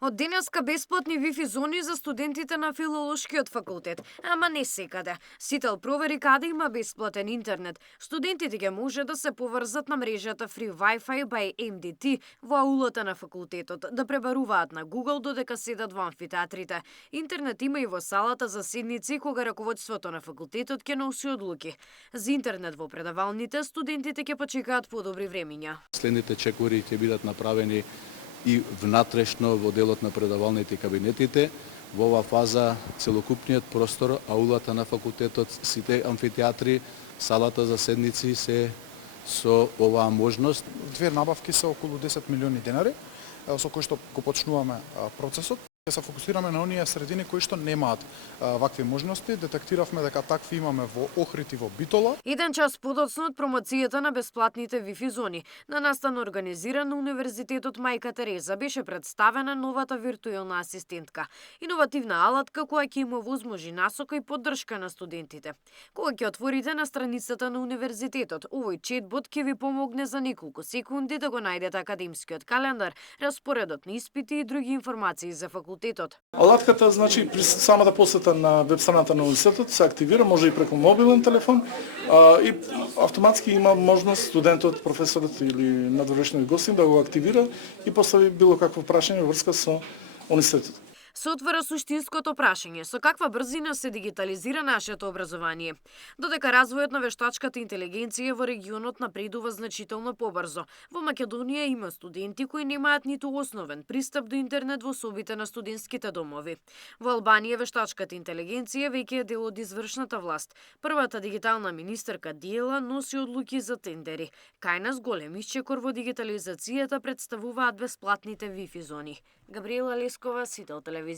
Од денеска бесплатни Wi-Fi зони за студентите на Филолошкиот факултет, ама не секаде. Сител провери каде има бесплатен интернет. Студентите ќе може да се поврзат на мрежата Free Wi-Fi by MDT во аулата на факултетот, да пребаруваат на Google додека седат во амфитеатрите. Интернет има и во салата за седници кога раководството на факултетот ќе носи одлуки. За интернет во предавалните студентите ќе почекаат подобри времиња. Следните чекори ќе бидат направени и внатрешно во делот на предавалните и кабинетите. Во оваа фаза целокупниот простор, аулата на факултетот, сите амфитеатри, салата за седници се со оваа можност. Две набавки се околу 10 милиони денари, со кои што го почнуваме процесот. Ќе се фокусираме на оние средини кои што немаат вакви можности. Детектиравме дека такви имаме во Охрид и во Битола. Еден час подоцна од промоцијата на бесплатните Wi-Fi зони, на настан организиран на Универзитетот Мајка Тереза, беше представена новата виртуелна асистентка. Иновативна алатка која ќе им овозможи насока и поддршка на студентите. Кога ќе отворите на страницата на Универзитетот, овој четбот ќе ви помогне за неколку секунди да го најдете академскиот календар, распоредот на испити и други информации за факултетот. Алатката, значи, при самата посета на веб страната на универзитетот се активира, може и преку мобилен телефон и автоматски има можност студентот, професорот или надворешниот гостин да го активира и постави било какво прашање врска со универзитетот. Се отвора суштинското прашање, со каква брзина се дигитализира нашето образование. Додека развојот на вештачката интелигенција во регионот напредува значително побрзо. Во Македонија има студенти кои немаат ниту основен пристап до интернет во собите на студентските домови. Во Албанија вештачката интелигенција веќе е дел од извршната власт. Првата дигитална министерка Диела носи одлуки за тендери. Кај нас голем исчекор во дигитализацијата представуваат бесплатните Wi-Fi зони. Габриела Лескова, Сител телевизија.